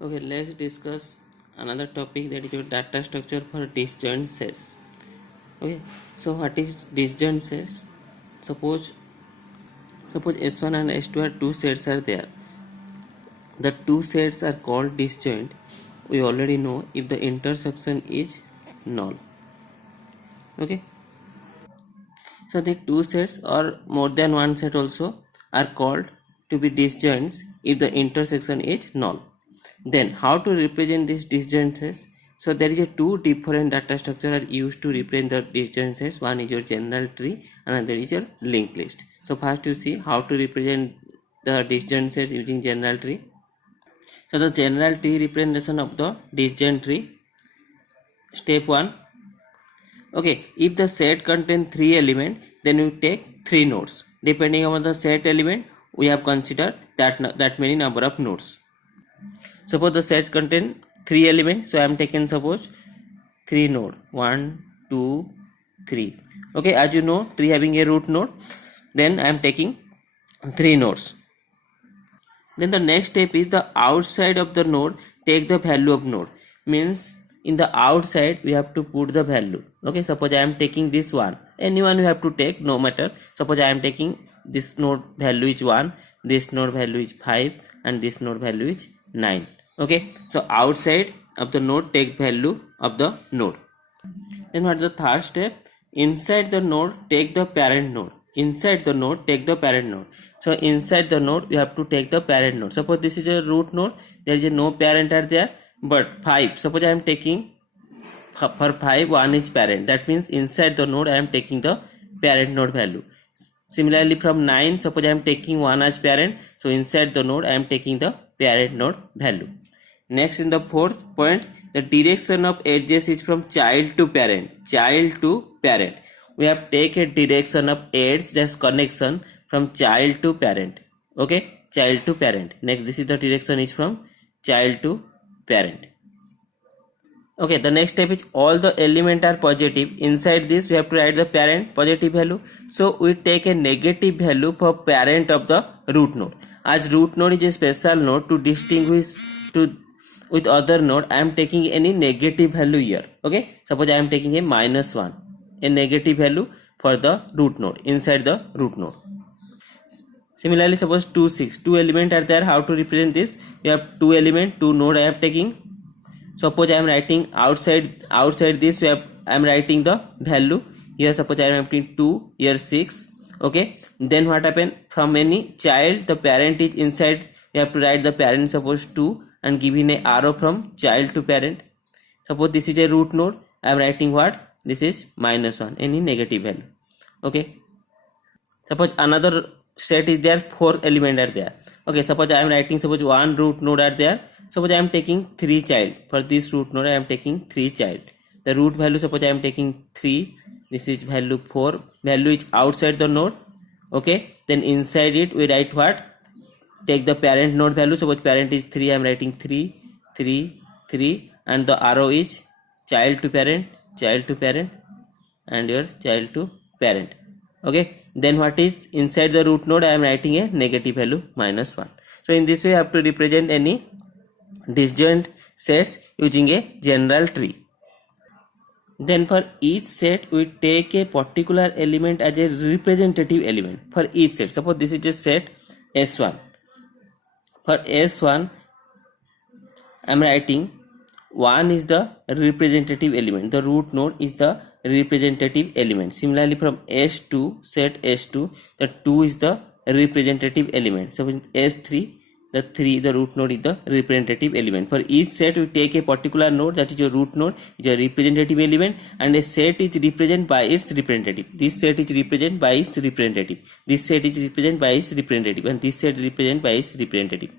Okay, let's discuss another topic, that is your data structure for disjoint sets. Okay, so what is disjoint sets? Suppose S1 and S2 are two sets are there. The two sets are called disjoint. We already know if the intersection is null. Okay, so the two sets or more than one set also are called to be disjoints if the intersection is null. Then how to represent these disjoint sets? So there is a two different data structure are used to represent the disjoint sets. One is your general tree, another is your linked list. So first you see how to represent the disjoint sets using general tree. So the general tree representation of the disjoint tree. Step 1. Okay, if the set contains 3 elements, then we take 3 nodes. Depending on the set element, we have considered that many number of nodes. Suppose the set contain 3 elements, so I am taking suppose 3 node 1 2 3. Okay, as you know, tree having a root node, then I am taking 3 nodes. Then the next step is the outside of the node take the value of node, means in the outside we have to put the value. Okay, suppose I am taking this one, anyone you have to take, no matter. Suppose I am taking this node value is 1, this node value is 5, and this node value is 9. Okay, so outside of the node take value of the node. Then what is the third step? Inside the node take the parent node. Inside the node take the parent node. So inside the node you have to take the parent node. Suppose this is a root node, there is a no parent are there, but 5, suppose I am taking for 5 1 is parent, that means inside the node I am taking the parent node value. Similarly from 9, suppose I am taking 1 as parent, so inside the node I am taking the parent node value. Next, in the fourth point, the direction of edges is from child to parent. Child to parent. We have take a direction of edge, that's connection from child to parent. Okay, child to parent. Next, this is the direction is from child to parent. Okay, the next step is all the element are positive. Inside this we have to write the parent positive value. So we take a negative value for parent of the root node. As root node is a special node, to distinguish with other node, I am taking any negative value here. Okay, suppose I am taking a -1, a negative value for the root node inside the root node. Similarly, suppose 2 6, 2 elements are there. How to represent this? We have 2 element, 2 node I am taking. Suppose I am writing outside this, I am writing the value here. Suppose I am writing 2, here 6. Okay, then what happen? From any child the parent is inside, you have to write the parent, suppose 2, and giving a arrow from child to parent. Suppose this is a root node, I am writing what? This is -1, any negative value. Okay, suppose another set is there, 4 elements are there. Okay, suppose I am writing, suppose 1 root node are there. Suppose I am taking 3 child. For this root node I am taking 3 child. The root value, suppose I am taking 3, this is value 4, value is outside the node. Okay, then inside it we write what? Take the parent node value. Suppose parent is 3, I am writing 3 3 3, and the arrow is child to parent, and your child to parent. Okay, then what is inside the root node? I am writing a negative value -1. So in this way I have to represent any disjoint sets using a general tree. Then for each set we take a particular element as a representative element for each set. Suppose this is a set S1. For S1 I am writing 1 is the representative element, the root node is the representative element. Similarly from S2, set S2, the 2 is the representative element. So S3, the root node is the representative element. For each set we take a particular node, that is your root node is a representative element, and a set is represented by its representative. This set is represented by its representative, this set is represented by its representative, and this set represented by its representative.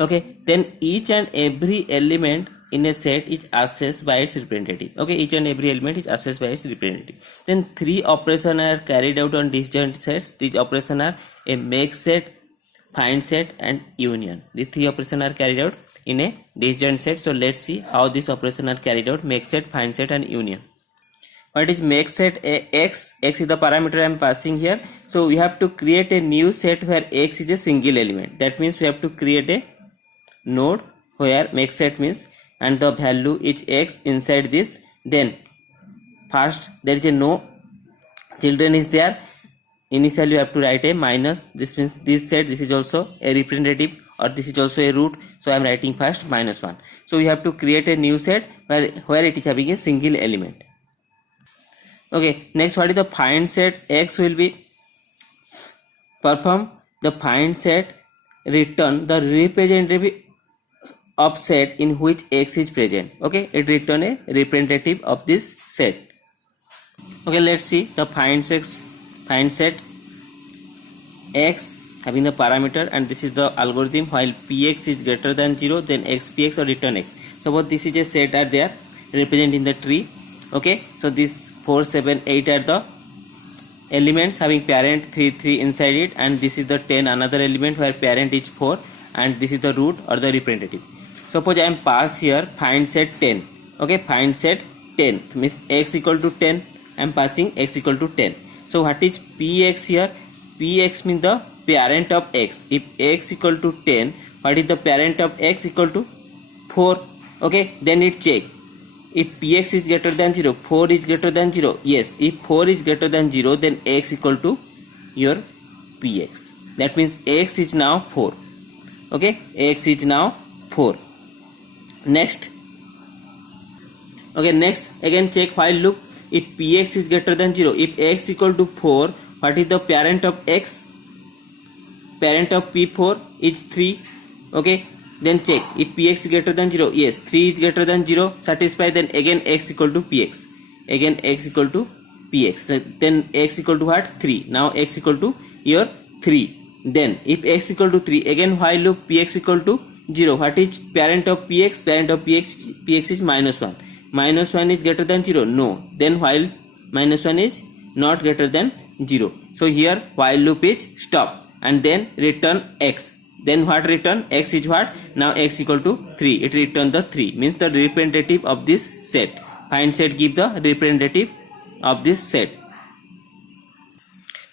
Okay, then each and every element in a set is assessed by its representative. Okay, each and every element is assessed by its representative. Then 3 operations are carried out on disjoint sets. These operations are a make set, find set, and union. These 3 operations are carried out in a disjoint set. So let's see how these operations are carried out: make set, find set, and union. What is make set? X is the parameter I am passing here. So we have to create a new set where X is a single element. That means we have to create a node where make set means and the value is x inside this, then first there is a no children is there, initially you have to write a minus, this means this set, this is also a representative or this is also a root, so I am writing first -1. So we have to create a new set where it is having a single element. Okay, next what is the find set? X will be perform the find set, return the representative of set in which x is present. Okay, it return a representative of this set. Okay, let's see the find set x having the parameter, and this is the algorithm. While px is greater than 0, then xpx or return x. Suppose this is a set are there represent in the tree. Okay, so this 4 7 8 are the elements having parent 3 3 inside it, and this is the 10 another element where parent is 4, and this is the root or the representative. Suppose I am pass here find set 10. Okay, find set 10 means x equal to 10. I am passing x equal to 10. So what is px here? Px means the parent of x. If x equal to 10, what is the parent of x? Equal to 4. Okay, then it check if px is greater than 0, 4 is greater than 0. Yes, if 4 is greater than 0, then x equal to your px. That means x is now 4. Okay, x is now 4. Next, okay, next again check while loop. If px is greater than 0, if x equal to 4, what is the parent of x? Parent of p4 is 3. Okay, then check if px is greater than 0. Yes, 3 is greater than 0, satisfy. Then again x equal to px. Again x equal to px. Then x equal to what? 3. Now x equal to your 3. Then if x equal to 3, again while loop px equal to 0, what is parent of px? Parent of px is -1. -1 is greater than 0. No. Then while -1 is not greater than 0. So here while loop is stop, and then return x. Then what return? X is what? Now x equal to 3. It return the 3. Means the representative of this set. Find set give the representative of this set.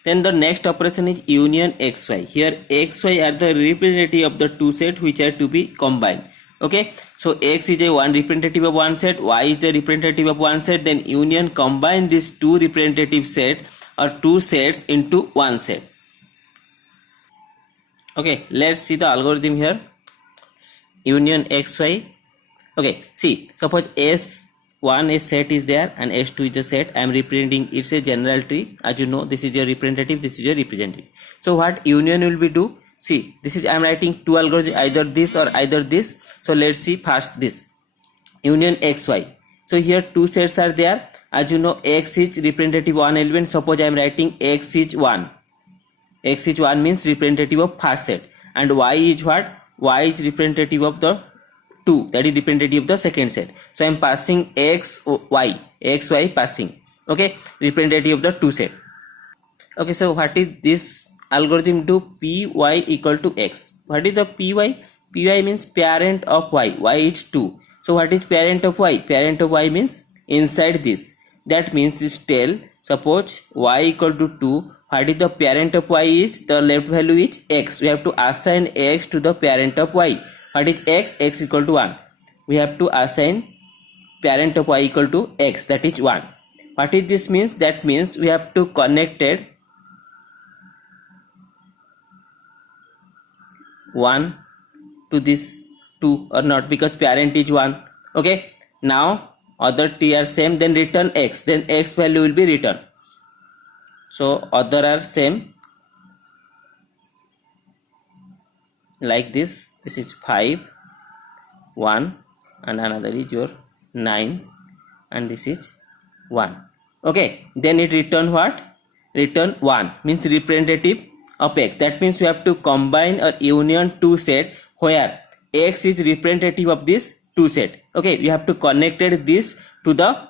Then the next operation is union xy. Here xy are the representative of the two sets which are to be combined. Okay, so x is a one representative of one set, y is the representative of one set. Then union combine these two representative set or two sets into one set. Okay, let's see the algorithm here. Union xy. Okay, see, suppose S1 a set is there and S2 is a set. I am representing, it's a general tree. As you know, this is your representative, this is your representative. So what union will be do? See, this is I am writing two algorithms, either this or either this. So let's see first this union xy. So here two sets are there. As you know, x is representative one element. Suppose I am writing x is 1. X is 1 means representative of first set, and y is what? Y is representative of the 2, that is representative of the second set. So I am passing x y passing. Okay, representative of the two set. Okay, so what is this algorithm do? Py equal to x. What is the py? Py means parent of y. Y is 2. So what is parent of y? Parent of y means inside this. That means is tell, suppose y equal to 2. What is the parent of y is? The left value is x. We have to assign x to the parent of y. What is x? X equal to 1. We have to assign parent of y equal to x, that is 1. What is this means? That means we have to connected 1 to this 2 or not, because parent is 1. Okay, now other t are same, then return x, then x value will be returned. So other are same like this. This is 5 1 and another is your 9 and this is 1. Okay, then it return what? Return 1 means representative of x. That means we have to combine a union two set where x is representative of this two set. Okay, we have to connected this to the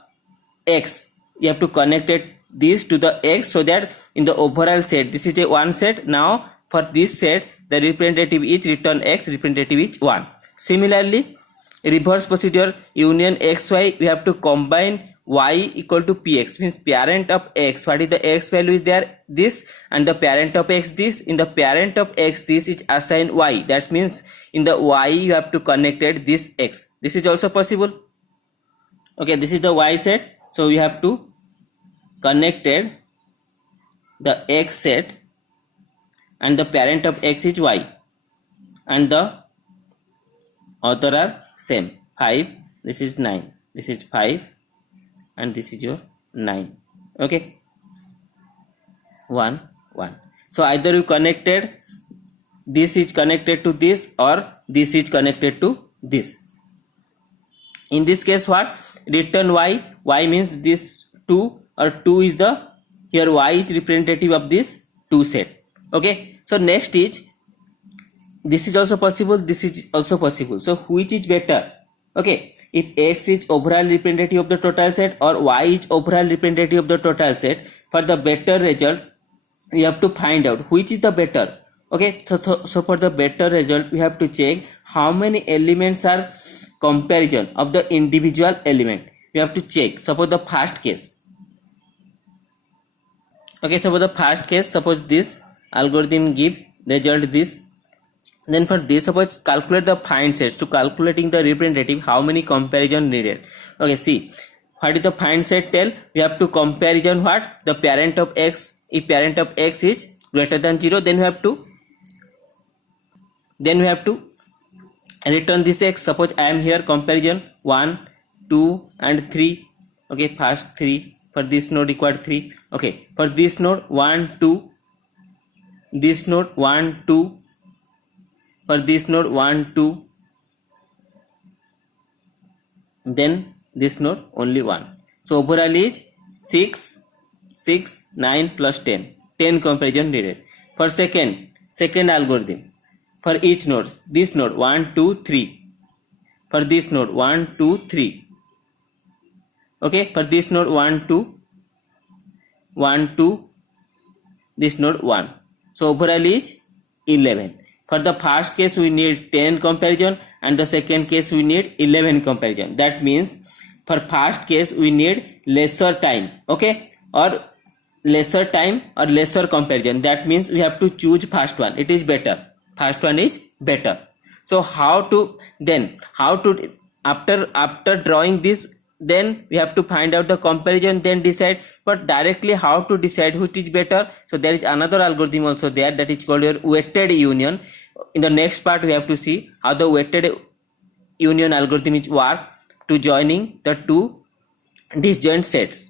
x. You have to connected this to the x, so that in the overall set, this is a one set. Now for this set the representative is return x, representative is 1. Similarly, reverse procedure, union xy, we have to combine y equal to px, means parent of x, what is the x value is there, this, and the parent of x this. In the parent of x this is assigned y, that means in the y you have to connected this x. This is also possible. Okay, this is the y set, so we have to connected the x set and the parent of x is y, and the author are same. 5, this is 9, this is 5, and this is your 9. Okay, 1 1. So either you connected, this is connected to this, or this is connected to this. In this case what, return y, y means this 2, or 2 is the, here y is representative of this 2 set. Okay, so next is, this is also possible, this is also possible. So which is better? Okay, if x is overall representative of the total set or y is overall representative of the total set, for the better result we have to find out which is the better. Okay, so for the better result we have to check how many elements are comparison of the individual element. We have to check. Suppose the first case. Okay, suppose the first case, suppose this algorithm give result this. Then for this, suppose calculate the find set. To calculating the representative, how many comparison needed? Okay, see, what is the find set tell? We have to comparison what? The parent of x. If parent of x is greater than 0, then we have to return this x. Suppose I am here comparison 1, 2 and 3. Okay, first 3. For this node required 3. Okay, for this node 1, 2. This node 1, 2. For this node 1, 2. Then this node only 1. So overall is 6, 9 plus 10. 10 comparison needed. For second algorithm. For each node, this node 1, 2, 3. For this node 1, 2, 3. Okay, for this node 1, 2. This node 1. So overall is 11. For the first case we need 10 comparison, and the second case we need 11 comparison. That means for first case we need lesser time. Okay, or lesser time or lesser comparison. That means we have to choose first one. It is better. First one is better. So after drawing this, then we have to find out the comparison, then decide. But directly how to decide which is better? So there is another algorithm also there, that is called your weighted union. In the next part we have to see how the weighted union algorithm is work to joining the two disjoint sets.